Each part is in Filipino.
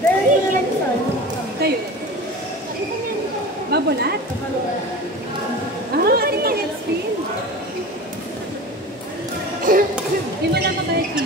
Tayo. Babolat? Ah, ito head spin. Di mo lang mabalik ka.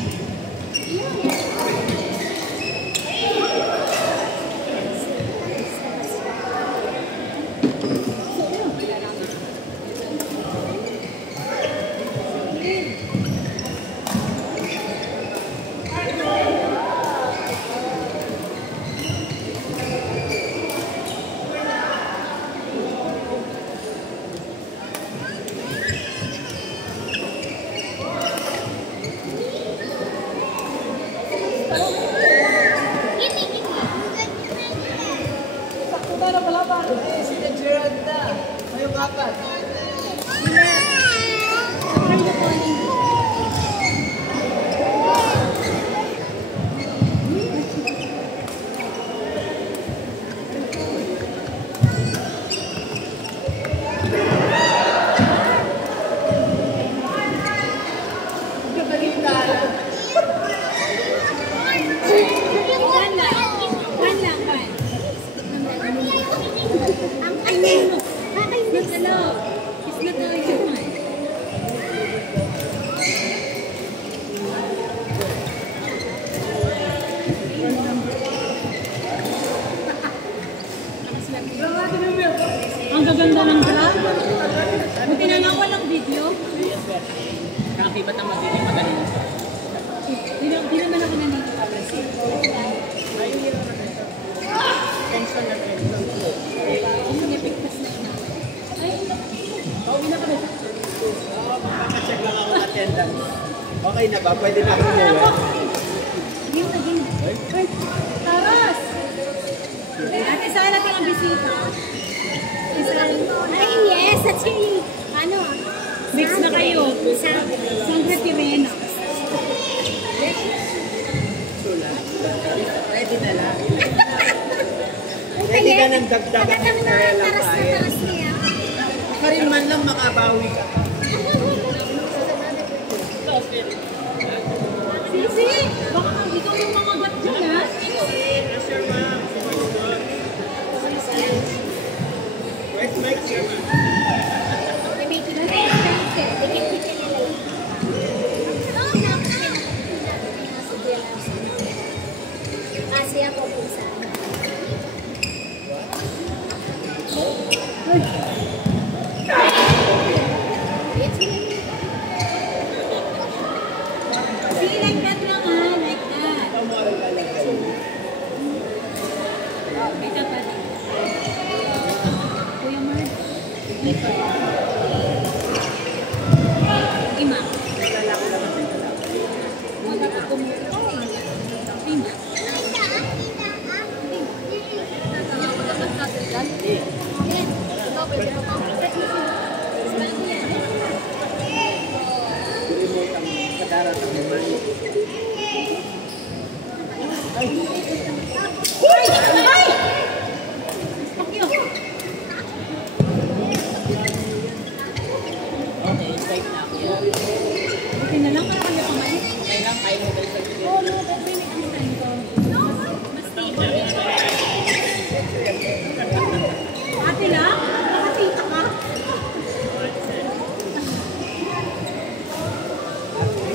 Ang gaganda ng drag. Buti na lang walang video. Nakakibat ang magiging magaling. Di naman ako nandito para siya. Tension na tension. Ang epektas na ina. Ay, Pauwi na kami. Makacheck lang ako ng attendance. Okay na ba? Pwede na ako umuwi. Game na, game. Ay, Taras! Ate, saan natin ang bisita? Ay, yes! At yung, ano? Mix na kayo. Sandra Tirena. Ready na lang. Ready ka ng dagdagan ng Karela Fire. Pa rin man lang makabawi ka. Sisi, baka ikaw yung mga gat dyan, ha? Yes, sir, ma'am. Where's Mike, sir, ma'am? Kasi ako po sa See, like that lang, ha? Like that. May tapat. Kuya Mark. Ima. Wala ka kumuha. Tina. Okay na lang, para kayo kumain. Okay lang, kain mo tayo sa video. Oh, no, but may nagkakain ko. Mas stable. Ate lang? Nakatita ka?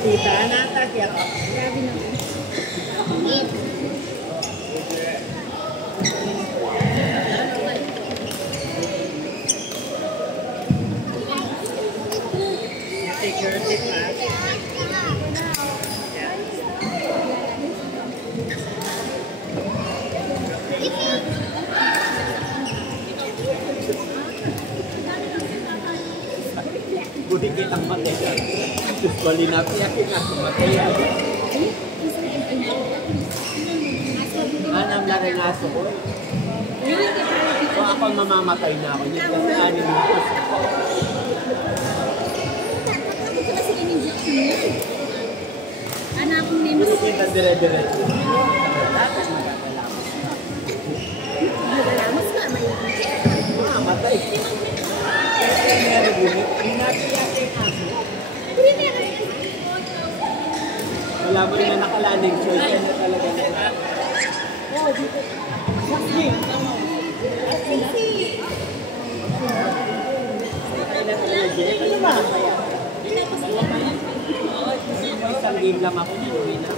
Tita, natakya ka. Grabe naman. Take your seat, ma'am. Buti kitang matay. Bali na piyakin ako matay. Anam na rin aso ko. So ako mamamatay na ako. Yung kasi 6 minutos. Kasi in-injection niya. Anak kong name Buti kita dire-diretso. Dapat magagalamas. Magalamas ka, may Mamamatay. Wala mo na nakalaning choice na talaga na. Ano ba? May isang game lang ako niya, uwi na.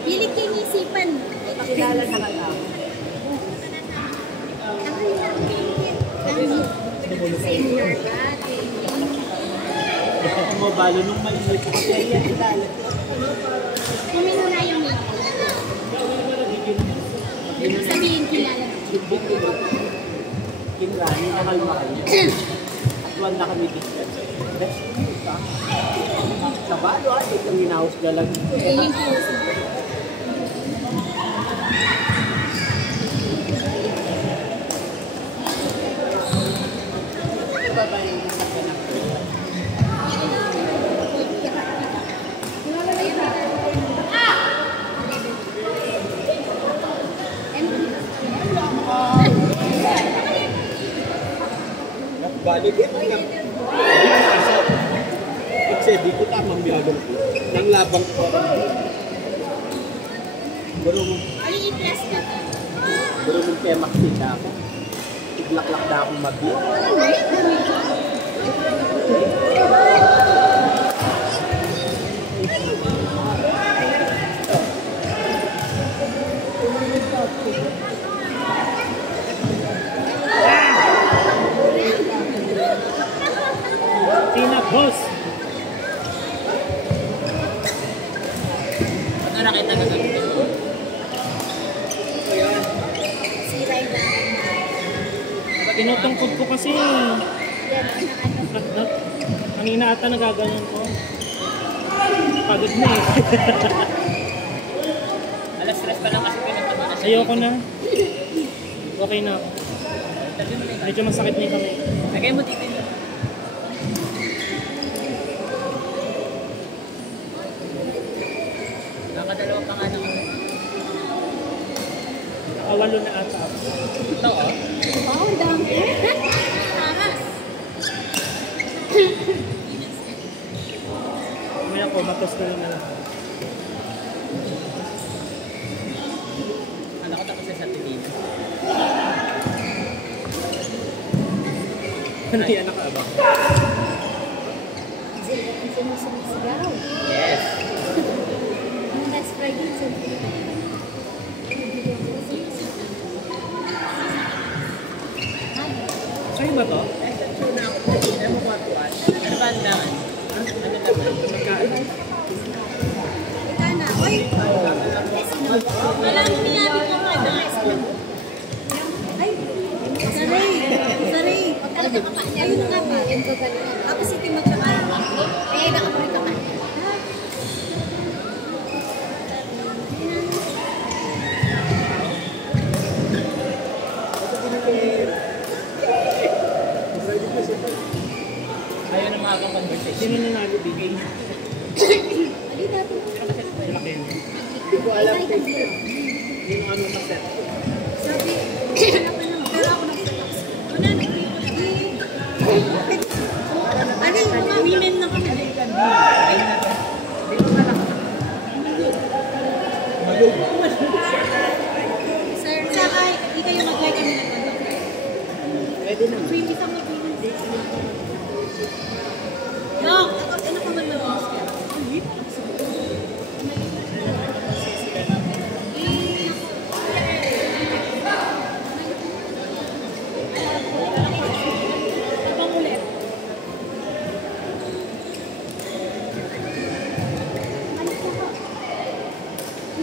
Pilit kayong isipan. Kilala na lang. Senior ba? Ako mo balo nung maliit ko kaya yan kilala. Kumino na yung makeup. Ibig sabihin kilala. Kinrani, nakal-mahal niya. Atuan na kami dito. Sa balo, itong hinaus na lang. Feeling close na. Balik ito nga. Kasi di ko tamang biyagong ko. Nang labang ko. Baro mo. Ano yung plus ka? Baro mo temak sila ako. Iglaklak na akong mabi. Tina boss. Ano nakita ka ganito? Si Raida. Tinutungkod ko kasi. Kanina ata nagaganyan ko. Pagod na eh. Alas stress pa lang kasi pinagpapala sa Ayoko na. Okay na. Medyo masakit na yung kamay. Lagay mo dito. Nakadalawa pa nga naman. Nakawalo na ata ako. Ito oh. Oh, ang dami. Taras. Mamaya ko, matos na lang. Ano ko tapos sa tingin? Ano yan nakaabang? Sinusigaw. Yes. Last Friday, Sa'yo ba to? Ano mo matuan? Ano ba ang naman? Ano naman? Magkain. Kana, oy. Wala nang niyabi ko nga na. Ay, saray. Saray. Talaga ka pa. Ayun nga ba? Ako si Tim magkakain. Eh, nakapulit ka pa. Ayaw na makaka-conversation. Sino nanalo bigay? Ali dati. Malaki. Hindi ko alam yung ano maset. Sabi, wala pa lang. Pero ako nag-relax. Wala na. Ano yung mga women na kami? Sir, saka hindi kayo mag-like kami na Pwede naman. Previous ang mag-women.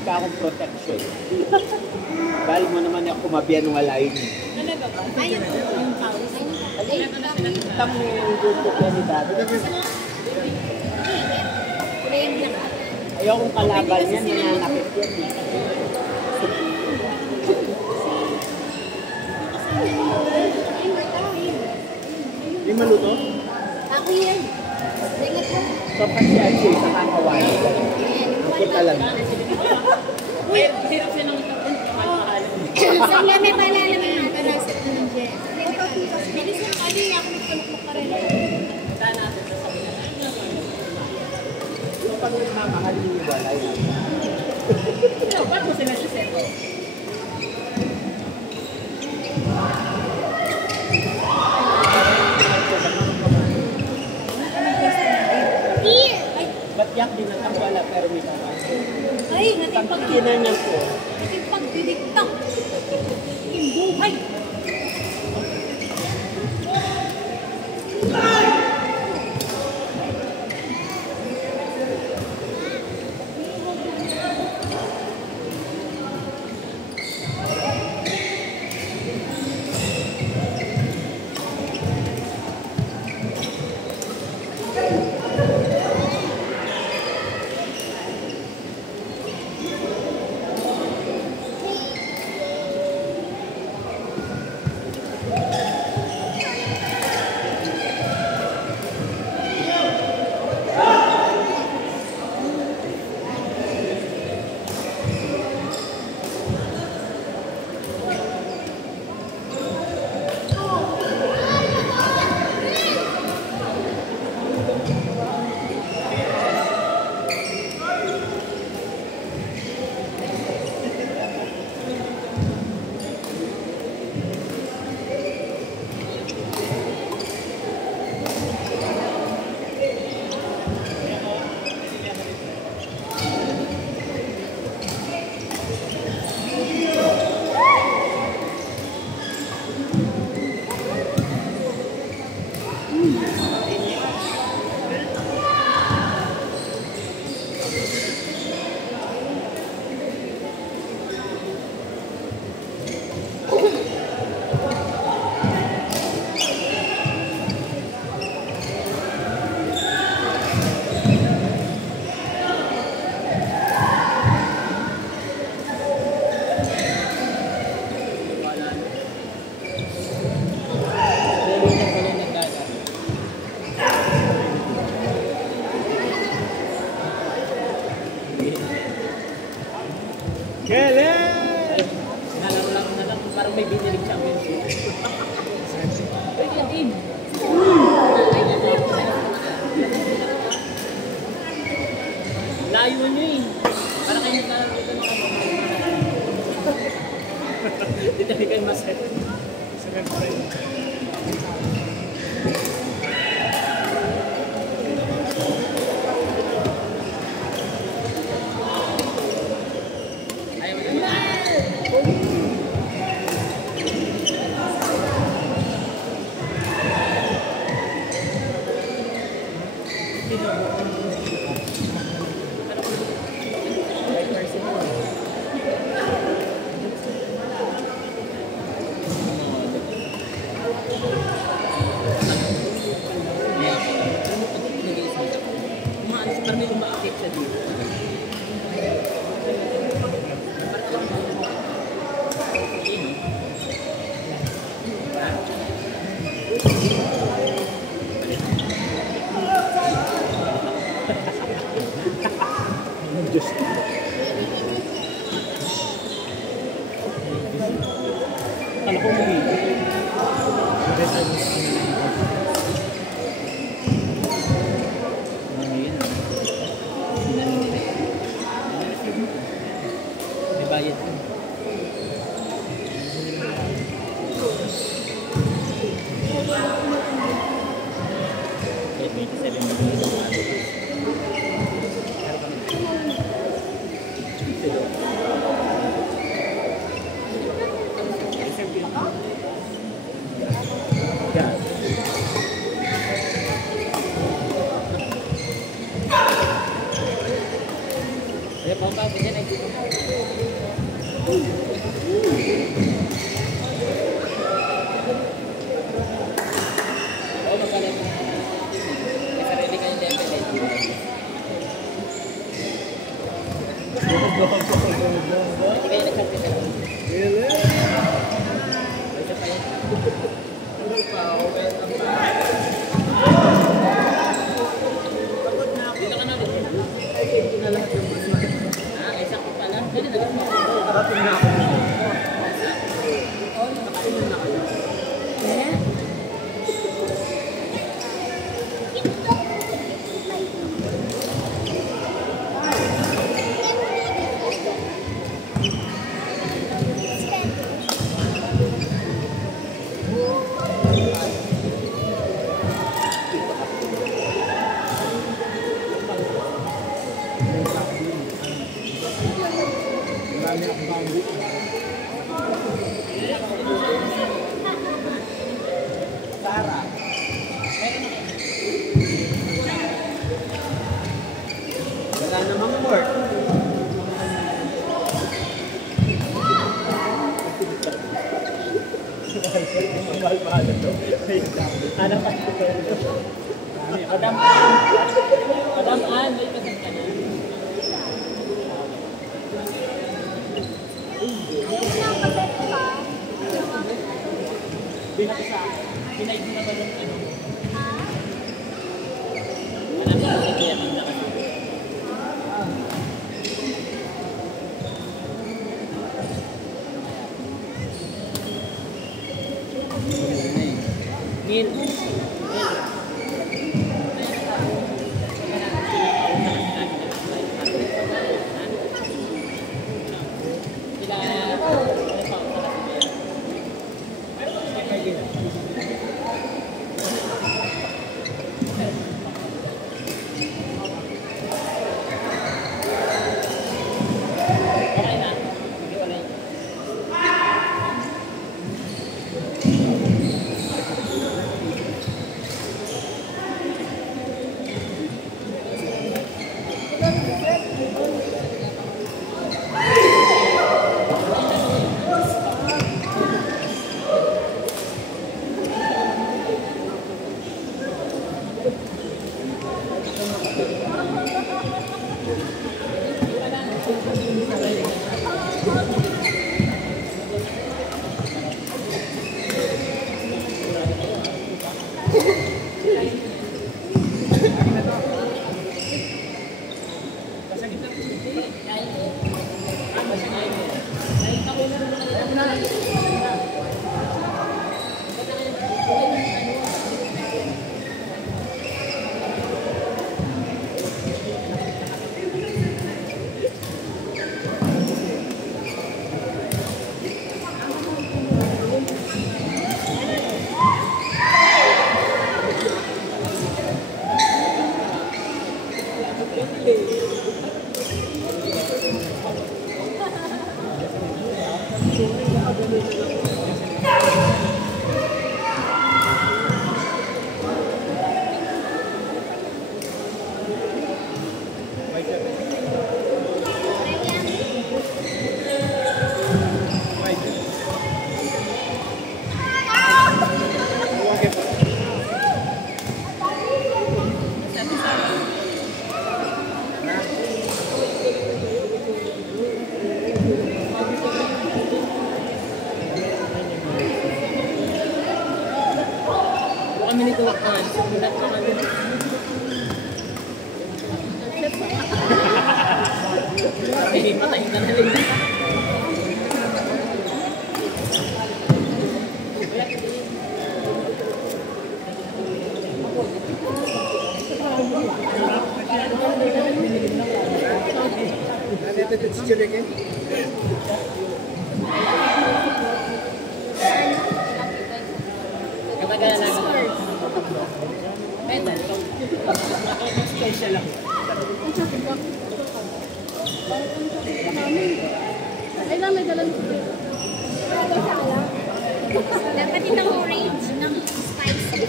ka akong protection. Bali mo naman yung kumabiyan ng walayin. Ayun. Yung pawis. Tang yung gusto ko ni dati. Ayaw kong kalaban yan, nananakit yan. Hindi maluto? Ako yan. Ingat mo. So, kasi actually, sa kakawali. Kita lang. Saan nga may paalala may mga nasit na ng Jen? Bilis yung ali, ako nagpalukmok ka rin. So, pag may mamahal yung wala yan. Ba't mo sinasisero? Ba't yak din ang wala pero may mamahal? Ay, natin Pagkinan niya po. natin pagdidiktak. Yung buhay. Kellen! Nalaro lang na lang, parang may binilig championship. Layo nyo eh. Para kayo naglalaro dito ng dito kayo maset. Second pa rin. Parang may umaakit siya dito. Diyos. Kala ko umigil. May bayad ko. May 27. Yeah. Kaya pa dyan ay dito. Wala namang work. Madam Ann, may kasang ka na. Pinay ko na ba yung ano? Alam mo kasi kaya ang lakas. Mil. Kami nito kan, sumunod pa kami. Hindi patay ka na rin. Ito si Jericho. Katagal na ako. Medal. Special ako. Ay lang, may dalang Dapat itong orange ng spicy.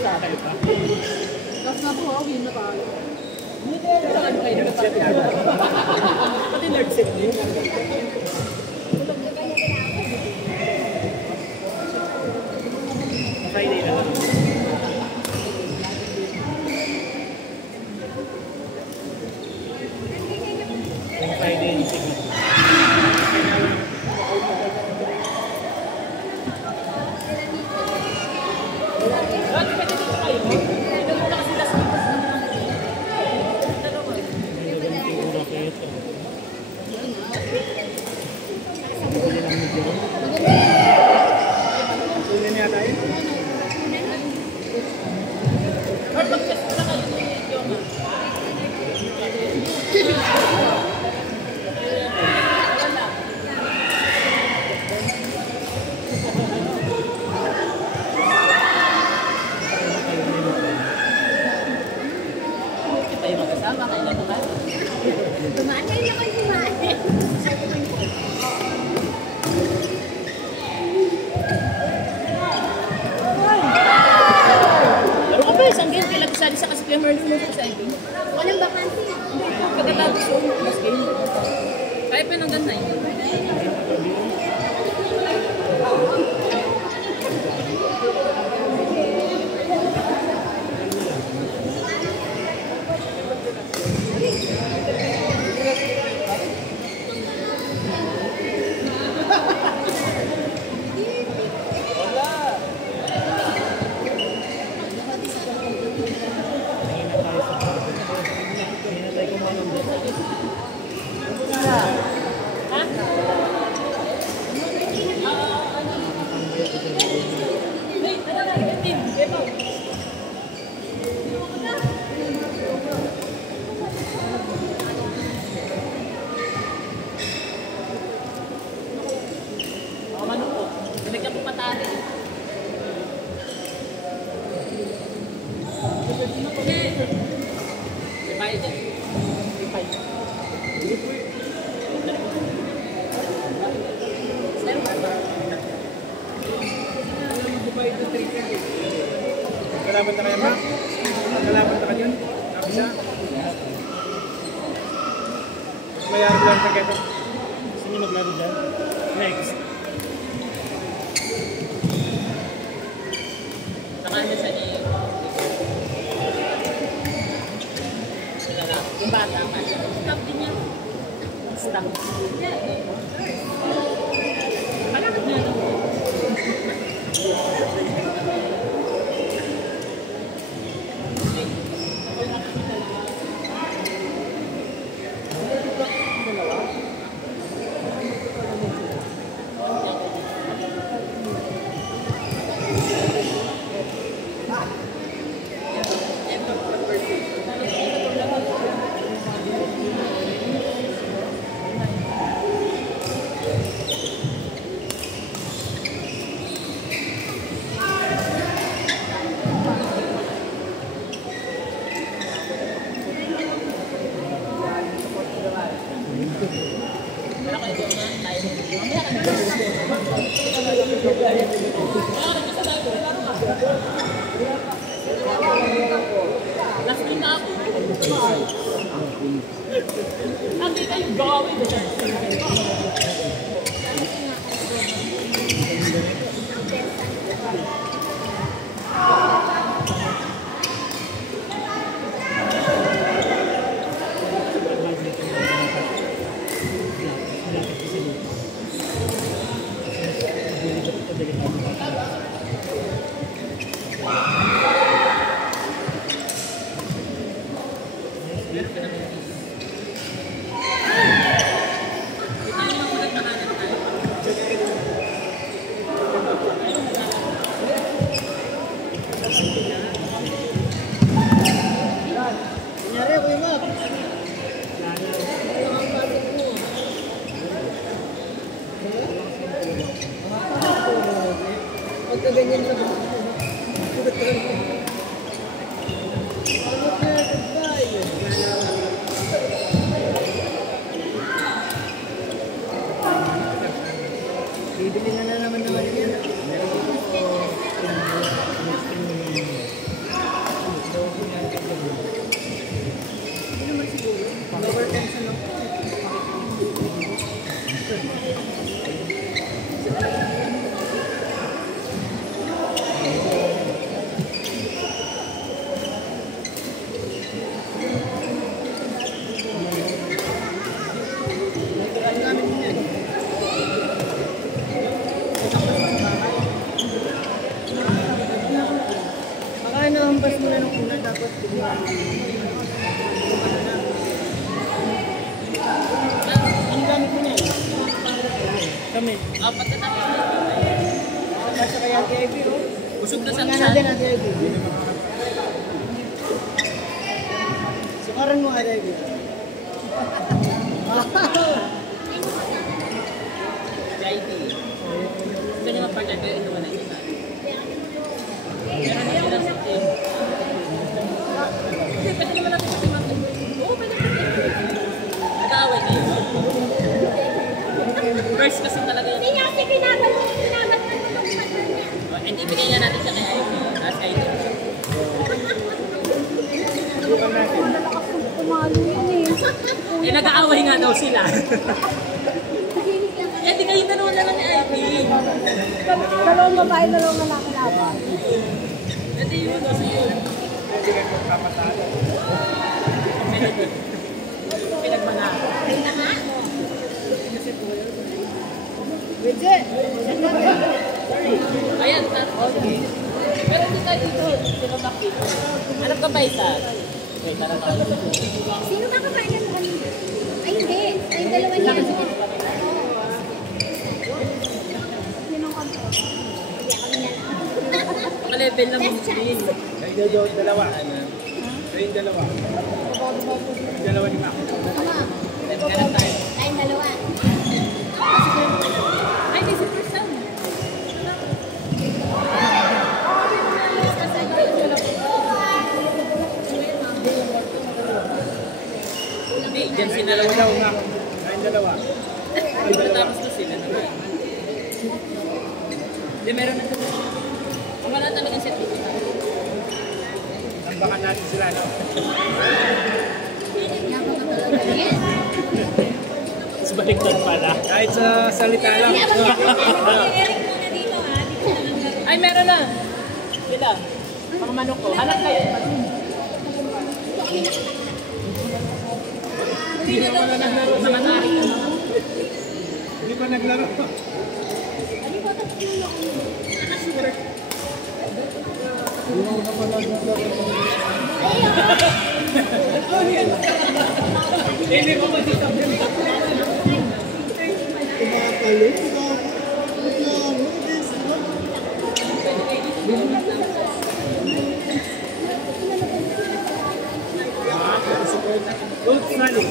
gas na po, win na tayo. Pati nerd set din. kayo magkasama, kailan mo kayo? Dumaan kayo naman dumaan. Laro ka ba? Isang game, kailan pisali sa kasi kaya Merlin mo sa game? Walang bakansi. Pagkatapos yun, mas game. Kaya pa nang ganda yun. Kalaban na kayo, ma? Kalaban na kayo? Tapos siya? Mayroon lang sa keto. Gusto niyo maglaro dyan? Next. Nakanya siya ni... Yung bata ka. Stop din niya. Stop. Malakad niya. Last week na ako. Hindi kayo gawin. Pagkaganyan sa mga. Bibili na naman naman yan. Hindi naman siguro. Lower tension lang. Naampas mo na nung una, dapat ang gamit mo niya eh. Kami. Apat na tayo. Nasa kaya TV, oh. Busog na sa Tingnan natin ang TV. Sukaran mo ka, TV. JD. Gusto niyo mag-partner kayo, ito wala isa. Meron na sila sa team. Kasi pwede naman natin kasi mag-partner. Halo yan eh. Eh, nag-aaway nga daw sila. Tahimik lang Eh, di kayo dalawa na lang ni Ivy. Dalawang babae, dalawang lalaki laban. Eh, di mo daw sa'yo. Hindi ka magpapatalo. Pinagmanalo. na nga. Ayan, okay. Pero hindi tayo dito. Sino bakit? Hanap ka ba isa? Okay, tara tayo. Sino ba kakain mo kanina? Ay, hindi. Ay, dalawa niya. Paka-level lang Best din. chance. Kayong dalawa. Kayong dalawa. Kayong dalawa ni Mac. Tama. Ganun tayo. Tayong dalawa. Ay, di si Prisam. Hindi, dyan sila lang. Dalawa daw, Mac. Kayong dalawa. Ay, matapos na sila naman. Hindi, meron na. Kung wala talaga siya dito. Tambakan natin sila, no? Napakatalaga. Yes. Mas baliktad pala. Kahit sa salita lang. Ay, meron na. Sila. Mga manok ko. Hanap kayo. Hindi na naglaro sa matari. Hindi pa naglaro. Hindi ko masasabi. Gold Sunny.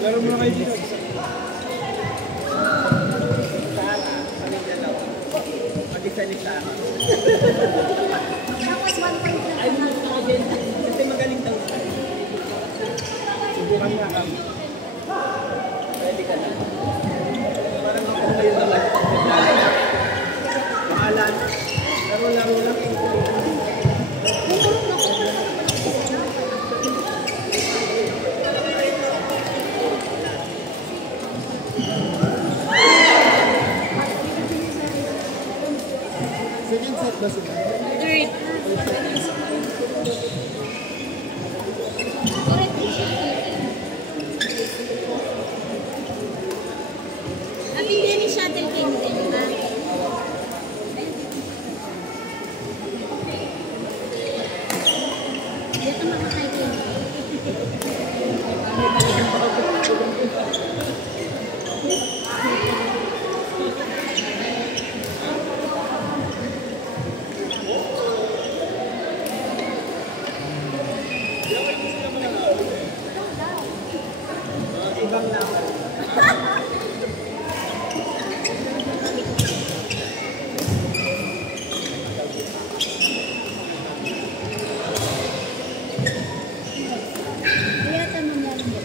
Laro mo na kayo dito. Mag-isa-isa. Kasi magaling daw siya. Subukan nga kami. Pwede ka na. Parang ako ngayon naman. Maalan. Laro-laro lang. Second set ba sila? Third. Correct. At hindi ni shuttle game din, ha? Dito makakain din. Ibang naman. Kaya tanong lang din.